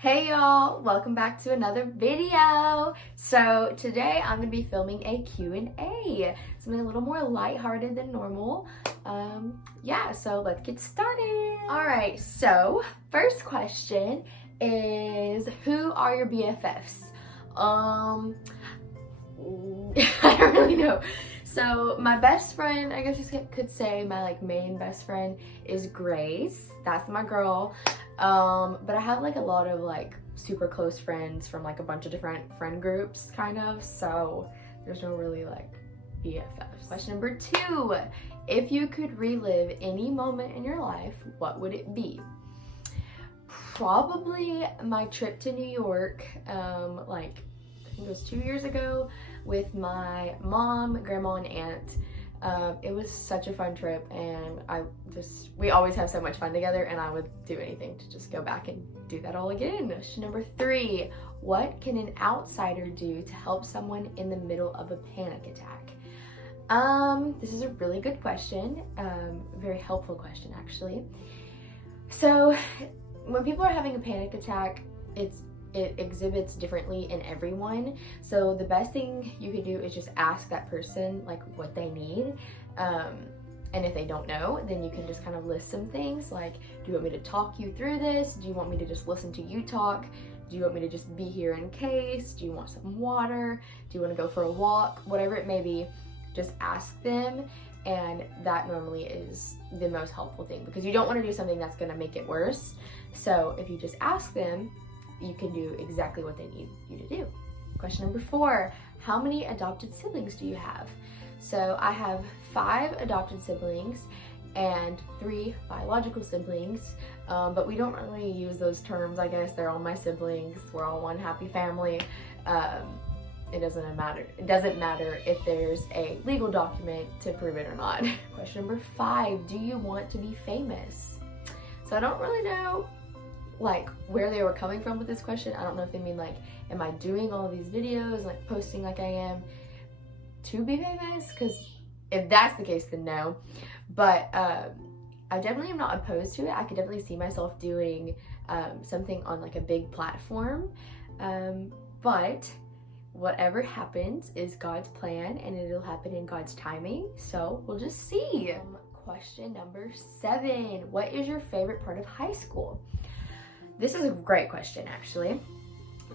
Hey y'all, welcome back to another video. So today I'm gonna be filming a Q&A, something a little more lighthearted than normal. Yeah, so let's get started. All right, so first question is, who are your BFFs? I don't really know. So my best friend, I guess you could say my main best friend is Grace. That's my girl. But I have a lot of super close friends from a bunch of different friend groups kind of, so there's no really BFFs. Question number 2, if you could relive any moment in your life, what would it be? Probably my trip to New York, I think it was 2 years ago with my mom, grandma, and aunt. It was such a fun trip, and we always have so much fun together, and I would do anything to just go back and do that all again. Question number 3, what can an outsider do to help someone in the middle of a panic attack? This is a really good question, very helpful question actually. So when people are having a panic attack, it exhibits differently in everyone. So the best thing you could do is just ask that person what they need. And if they don't know, then you can just kind of list some things like, do you want me to talk you through this? Do you want me to just listen to you talk? Do you want me to just be here in case? Do you want some water? Do you want to go for a walk? Whatever it may be, just ask them. And that normally is the most helpful thing, because you don't want to do something that's going to make it worse. So if you just ask them, you can do exactly what they need you to do. Question number 4, how many adopted siblings do you have? So I have 5 adopted siblings and 3 biological siblings, but we don't really use those terms. I guess they're all my siblings. We're all one happy family. It doesn't matter if there's a legal document to prove it or not. Question number 5, do you want to be famous? So I don't really know where they were coming from with this question. I don't know if they mean am I doing all of these videos, posting like I am to be famous? Because if that's the case, then no. But I definitely am not opposed to it. I could definitely see myself doing something on a big platform. But whatever happens is God's plan, and it'll happen in God's timing. So we'll just see. Question number 7, what is your favorite part of high school? This is a great question, actually.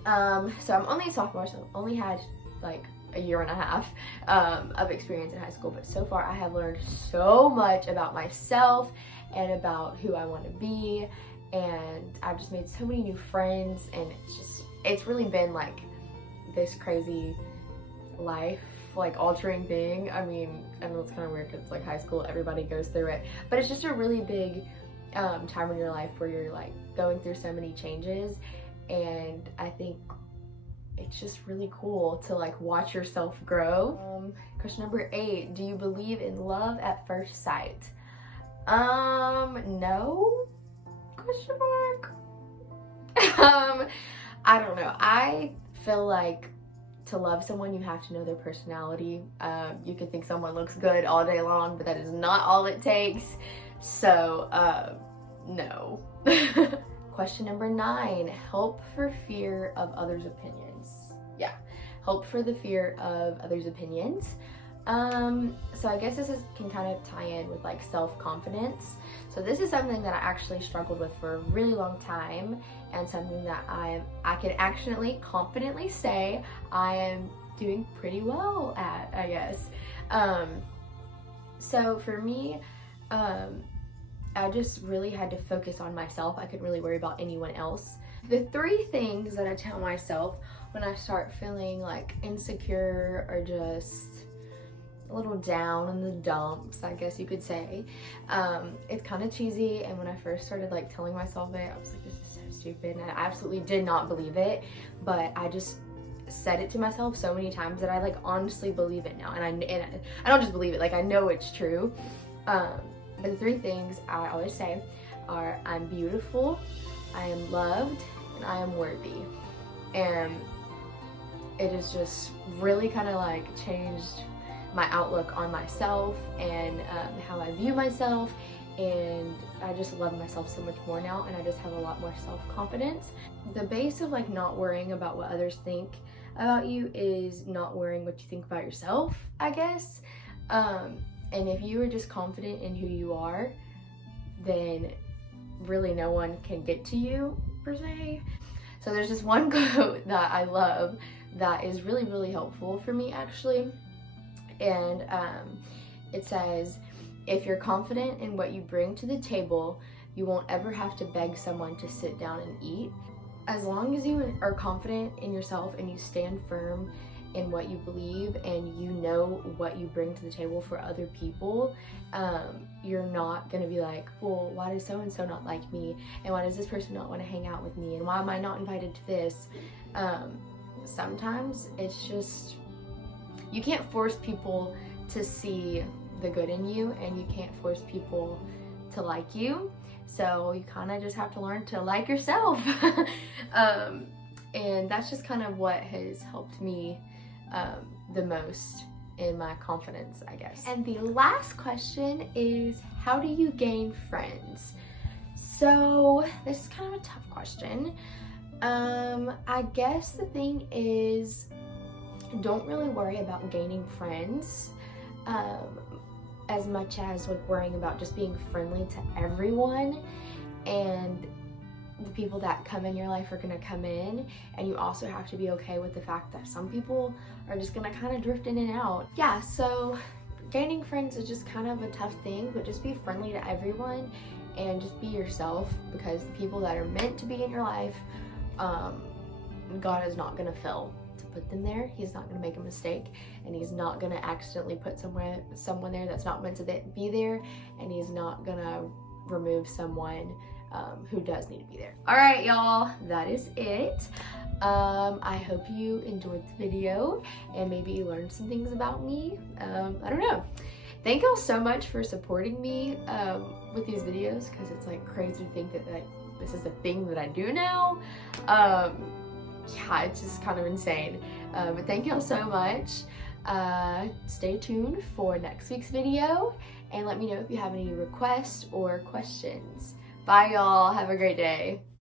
So I'm only a sophomore, so I've only had a year and a half of experience in high school, but so far I have learned so much about myself and about who I want to be, and I've just made so many new friends, and it's really been this crazy life altering thing. I mean, I know it's kind of weird because it's high school, everybody goes through it, but it's just a really big time in your life where you're going through so many changes, and I think it's just really cool to watch yourself grow. Question number 8, do you believe in love at first sight? No? Question mark. I don't know. I feel to love someone, you have to know their personality. You can think someone looks good all day long, but that is not all it takes. So, no. Question number 9, hope for fear of others' opinions. Yeah, hope for the fear of others' opinions. So I guess this can kind of tie in with self-confidence. So this is something that I actually struggled with for a really long time, and something that I can actually confidently say I am doing pretty well at, I guess. So for me, I just really had to focus on myself. I couldn't really worry about anyone else. The 3 things that I tell myself when I start feeling insecure or just a little down in the dumps, I guess you could say. It's kind of cheesy, and when I first started telling myself it, I was this is so stupid, and I absolutely did not believe it, but I just said it to myself so many times that I honestly believe it now, and I don't just believe it, I know it's true. But the 3 things I always say are, I'm beautiful, I am loved, and I am worthy. And it has just really kind of changed my outlook on myself and how I view myself, and I just love myself so much more now, and I just have a lot more self-confidence. The base of like not worrying about what others think about you is not worrying what you think about yourself, I guess. And if you are just confident in who you are, then really no one can get to you, per se. So there's this one quote that I love that is really, really helpful for me, actually. And it says, if you're confident in what you bring to the table, you won't ever have to beg someone to sit down and eat. As long as you are confident in yourself and you stand firm in what you believe and you know what you bring to the table for other people, you're not gonna be like, well, why does so-and-so not like me? And why does this person not want to hang out with me? And why am I not invited to this? Sometimes it's just, you can't force people to see the good in you, and you can't force people to like you. So you kind of just have to learn to like yourself. And that's just kind of what has helped me the most in my confidence, I guess. And the last question is, how do you gain friends? So this is kind of a tough question. I guess the thing is, don't really worry about gaining friends as much as like worrying about just being friendly to everyone, and the people that come in your life are gonna come in, and you also have to be okay with the fact that some people are just gonna kind of drift in and out. Yeah, so gaining friends is just kind of a tough thing, but just be friendly to everyone and just be yourself, because the people that are meant to be in your life, God is not gonna fail to put them there. He's not gonna make a mistake, and he's not gonna accidentally put someone there that's not meant to be there, and he's not gonna remove someone who does need to be there. All right, y'all, that is it. I hope you enjoyed the video and maybe you learned some things about me. I don't know. Thank y'all so much for supporting me with these videos, because it's like crazy to think that this is a thing that I do now. Yeah, it's just kind of insane. But thank y'all so much. Stay tuned for next week's video, and let me know if you have any requests or questions. Bye, y'all. Have a great day.